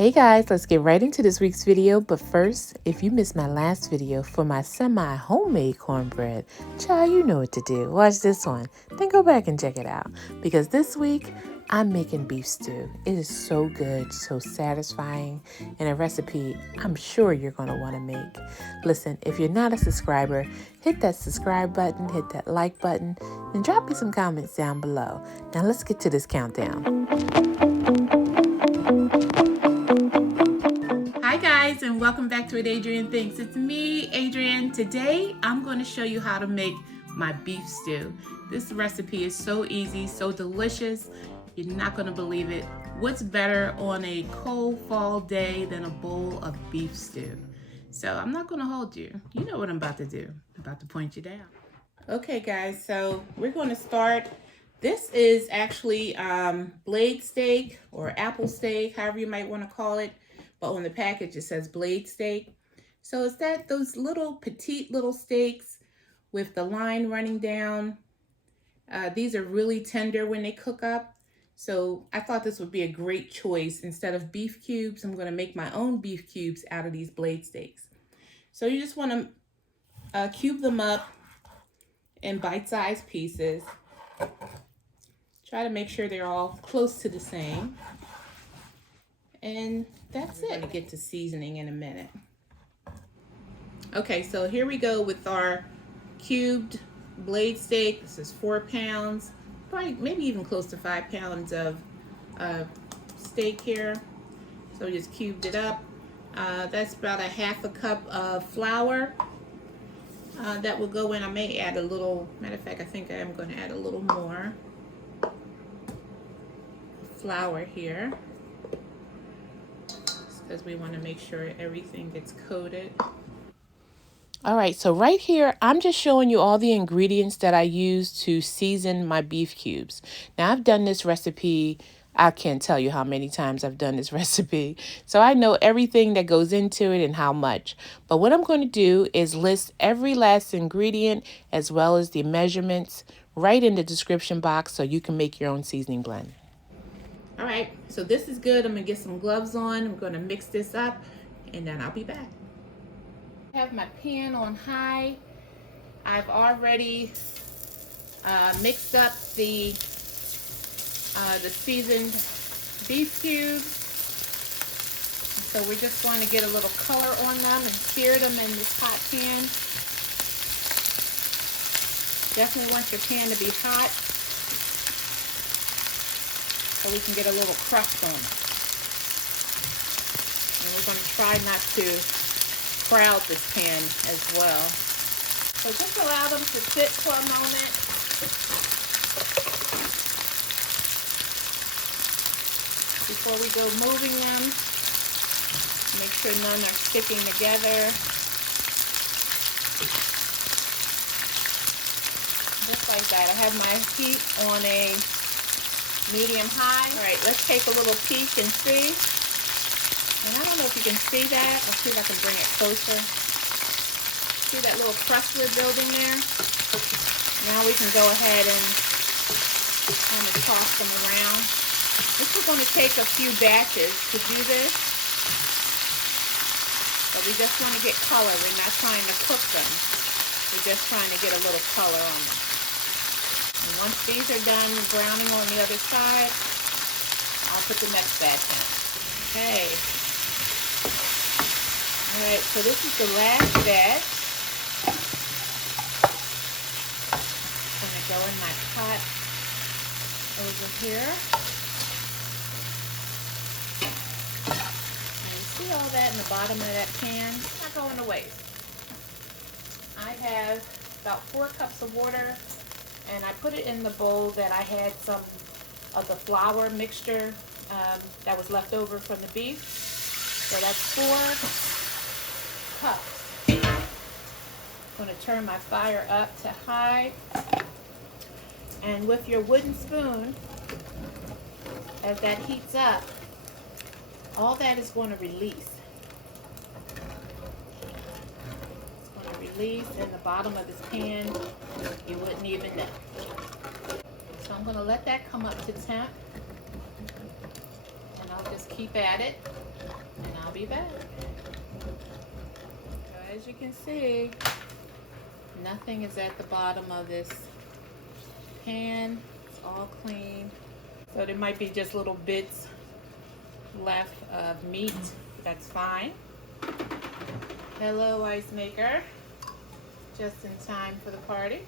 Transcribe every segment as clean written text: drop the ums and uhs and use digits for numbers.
Hey guys, let's get right into this week's video. But first, if you missed my last video for my semi-homemade cornbread, child, you know what to do. Watch this one, then go back and check it out. Because this week, I'm making beef stew. It is so good, so satisfying, and a recipe I'm sure you're going to want to make. Listen, if you're not a subscriber, hit that subscribe button, hit that like button, and drop me some comments down below. Now let's get to this countdown. Hi guys, and welcome back to What Adrienne Thinks. It's me, Adrienne. Today I'm going to show you how to make my beef stew. This recipe is so easy, so delicious. You're not going to believe it. What's better on a cold fall day than a bowl of beef stew? So I'm not going to hold you. You know what I'm about to do. I'm about to point you down. Okay guys, so we're going to start. This is actually blade steak or apple steak, however you might want to call it. But on the package it says blade steak. So it's those little petite little steaks with the line running down. These are really tender when they cook up. So I thought this would be a great choice. Instead of beef cubes, I'm going to make my own beef cubes out of these blade steaks. So you just want to cube them up in bite-sized pieces. Try to make sure they're all close to the same. And that's it. We're going to get to seasoning in a minute. Okay, so here we go with our cubed blade steak. This is 4 pounds, probably maybe even close to 5 pounds of steak here. So we just cubed it up. That's about a ½ cup of flour that will go in. I may add a little, matter of fact, I think I am going to add a little more flour here, because we want to make sure everything gets coated. All right, so right here, I'm just showing you all the ingredients that I use to season my beef cubes. Now, I've done this recipe, I can't tell you how many times I've done this recipe. So I know everything that goes into it and how much. But what I'm going to do is list every last ingredient as well as the measurements right in the description box so you can make your own seasoning blend. All right, so this is good. I'm gonna get some gloves on. I'm gonna mix this up and then I'll be back. I have my pan on high. I've already mixed up the seasoned beef cubes. So we just want to get a little color on them and sear them in this hot pan. Definitely want your pan to be hot, so we can get a little crust on it. And we're going to try not to crowd this pan as well. So just allow them to sit for a moment. Before we go moving them, make sure none are sticking together. Just like that. I have my heat on a medium high. All right, let's take a little peek and see. And I don't know if you can see that. Let's see if I can bring it closer. See that little crust we're building there? Now we can go ahead and kind of toss them around. This is going to take a few batches to do this. But we just want to get color. We're not trying to cook them. We're just trying to get a little color on them. And once these are done browning on the other side, I'll put the next batch in. Okay. All right, so this is the last batch. I'm going to go in my pot over here. And you see all that in the bottom of that pan? It's not going to waste. I have about 4 cups of water. And I put it in the bowl that I had some of the flour mixture that was left over from the beef. So that's 4 cups. I'm going to turn my fire up to high. And with your wooden spoon, as that heats up, all that is going to release. Release in the bottom of this pan, you wouldn't even know. So I'm going to let that come up to temp, and I'll just keep at it. I'll be back. So as you can see, nothing is at the bottom of this pan. It's all clean. So there might be just little bits left of meat. That's fine. Hello, ice maker. Just in time for the party.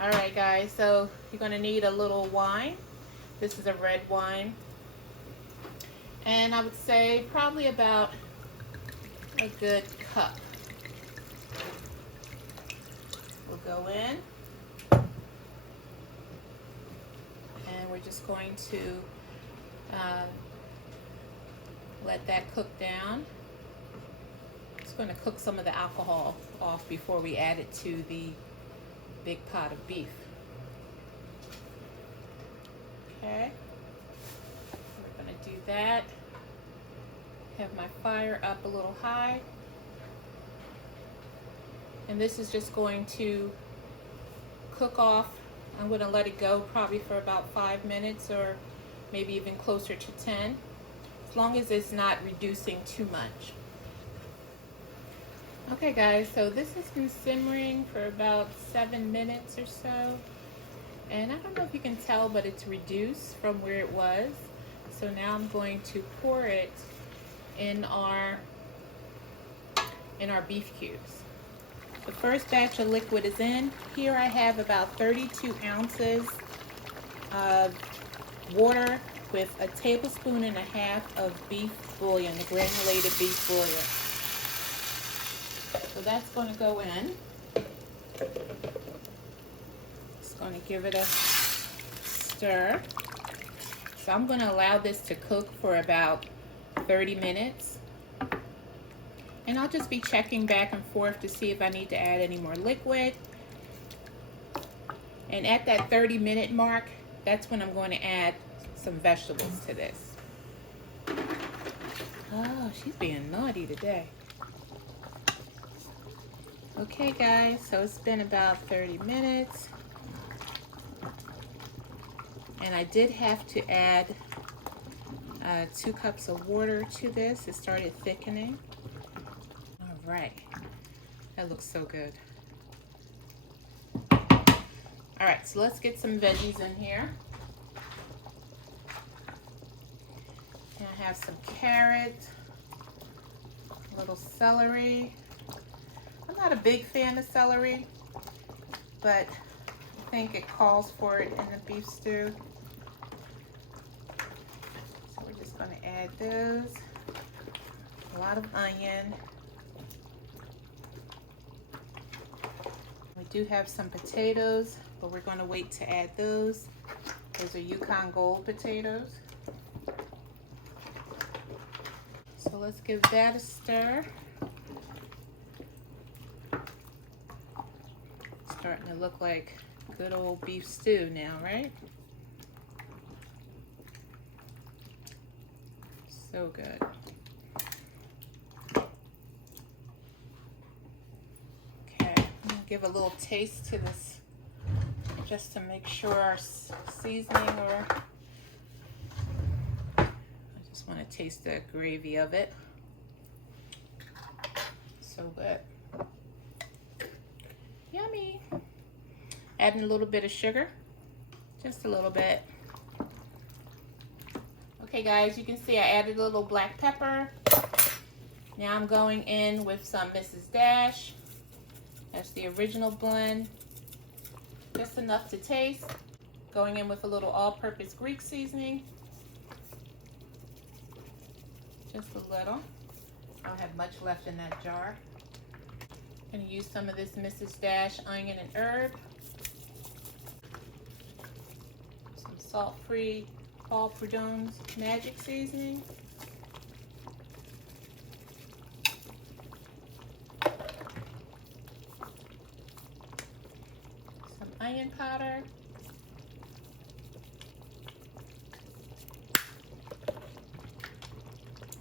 All right, guys, so you're gonna need a little wine. This is a red wine. And I would say probably about a good cup. Will go in. And we're just going to let that cook down. It's going to cook some of the alcohol off before we add it to the big pot of beef. Okay, we're going to do that. Have my fire up a little high. And this is just going to cook off. I'm going to let it go probably for about 5 minutes or maybe even closer to 10, as long as it's not reducing too much. Okay guys, so this has been simmering for about 7 minutes or so. And I don't know if you can tell, but it's reduced from where it was. So now I'm going to pour it in our beef cubes. The first batch of liquid is in. Here I have about 32 ounces of water with a tablespoon and a half of beef bouillon, the granulated beef bouillon. So that's going to go in. Just going to give it a stir. So I'm going to allow this to cook for about 30 minutes. And I'll just be checking back and forth to see if I need to add any more liquid. And at that 30-minute mark, that's when I'm going to add some vegetables to this. Oh, she's being naughty today. Okay guys, so it's been about 30 minutes. And I did have to add 2 cups of water to this. It started thickening. All right, that looks so good. All right, so let's get some veggies in here. And I have some carrot, a little celery. I'm not a big fan of celery, but I think it calls for it in the beef stew. So we're just going to add those. A lot of onion. We do have some potatoes, but we're going to wait to add those. Those are Yukon Gold potatoes. So let's give that a stir. Starting to look like good old beef stew now, right? So good. Okay, I'm gonna give a little taste to this just to make sure our seasoning I just want to taste the gravy of it. So good. Yummy. Adding a little bit of sugar, just a little bit. Okay guys, you can see I added a little black pepper. Now I'm going in with some Mrs. Dash. That's the original blend. Just enough to taste. Going in with a little all-purpose Greek seasoning. Just a little. I don't have much left in that jar. I'm going to use some of this Mrs. Dash onion and herb. Some salt-free Paul Prudhomme's magic seasoning. Some onion powder.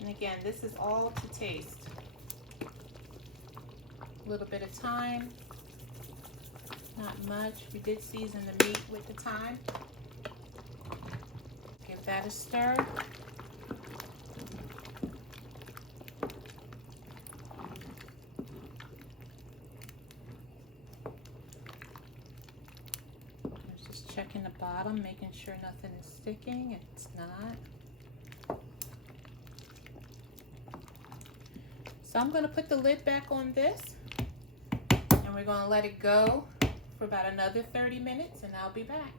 And again, this is all to taste. A little bit of thyme, not much. We did season the meat with the thyme. Give that a stir. Just checking the bottom, making sure nothing is sticking. It's not. So I'm going to put the lid back on this, and we're going to let it go for about another 30 minutes, and I'll be back.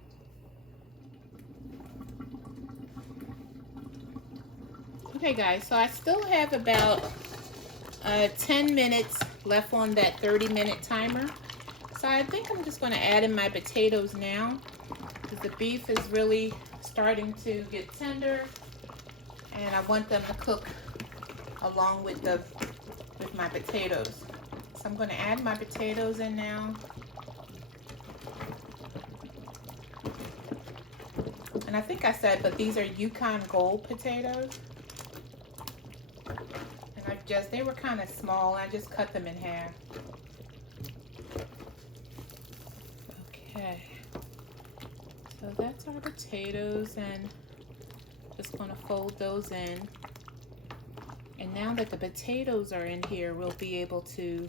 Okay guys, so I still have about 10 minutes left on that 30-minute timer. So I think I'm just going to add in my potatoes now, because the beef is really starting to get tender, and I want them to cook along with my potatoes. So I'm going to add my potatoes in now. And I think I said, but these are Yukon Gold potatoes. And they were kind of small. I just cut them in half. Okay. So that's our potatoes, and just going to fold those in. And now that the potatoes are in here, we'll be able to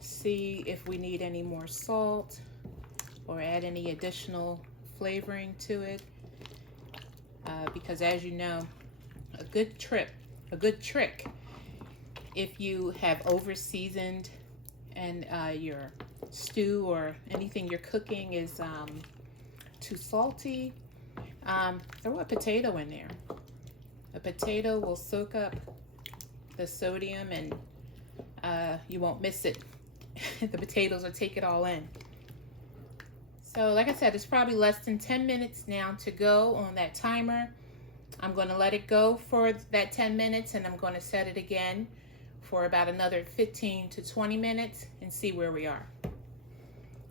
see if we need any more salt or add any additional flavoring to it. Because as you know, a good trick, if you have over seasoned and your stew or anything you're cooking is too salty, throw a potato in there. A potato will soak up the sodium, and you won't miss it. The potatoes will take it all in. So like I said, it's probably less than 10 minutes now to go on that timer. I'm going to let it go for that 10 minutes, and I'm going to set it again for about another 15 to 20 minutes and see where we are.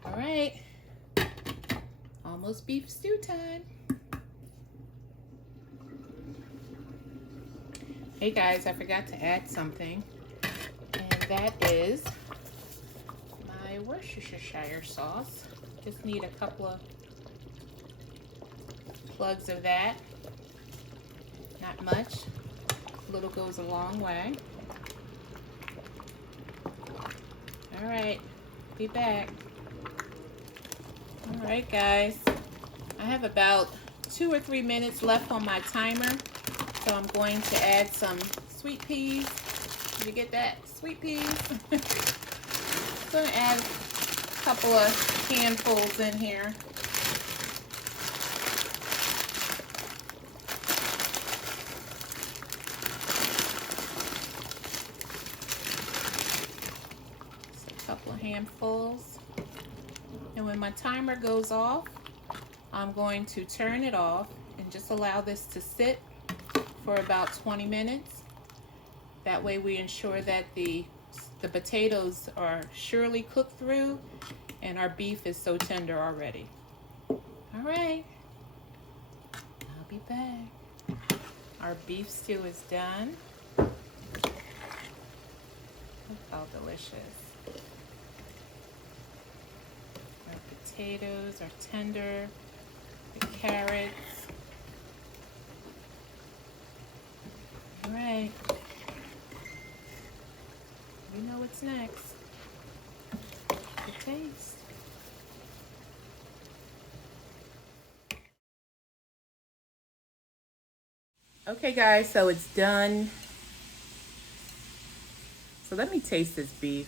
All right, almost beef stew time. Hey guys, I forgot to add something, and that is my Worcestershire sauce. Just need a couple of plugs of that. Not much. A little goes a long way. All right, be back. All right, guys. I have about 2 or 3 minutes left on my timer, so I'm going to add some sweet peas. Did you get that? Sweet peas. I'm going to add a couple of handfuls in here. Handfuls, and when my timer goes off, I'm going to turn it off and just allow this to sit for about 20 minutes. That way we ensure that the potatoes are surely cooked through and our beef is so tender already. All right, I'll be back. Our beef stew is done. Look how delicious. Potatoes are tender, the carrots. All right, you know what's next. The taste. Okay guys, so it's done. So let me taste this beef.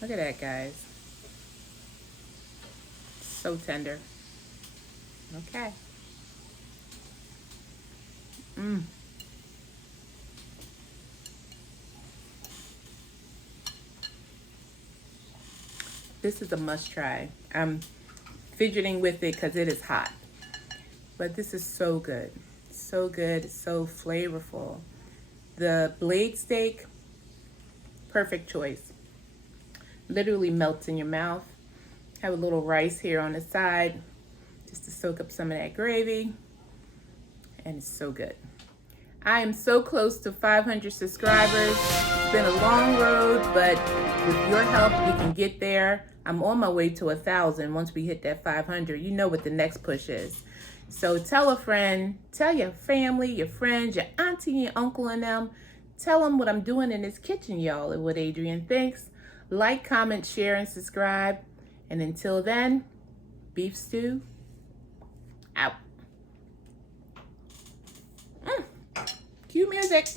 Look at that, guys. So tender. Okay. This is a must try. I'm fidgeting with it because it is hot. But this is so good. So good, so flavorful. The blade steak, perfect choice. Literally melts in your mouth. Have a little rice here on the side just to soak up some of that gravy, and it's so good. I am so close to 500 subscribers. It's been a long road, but with your help, we can get there. I'm on my way to 1,000 once we hit that 500. You know what the next push is. So tell a friend, tell your family, your friends, your auntie, your uncle, and them. Tell them what I'm doing in this kitchen, y'all, and what Adrienne thinks. Like, comment, share, and subscribe. And until then, beef stew. Out. Cue music.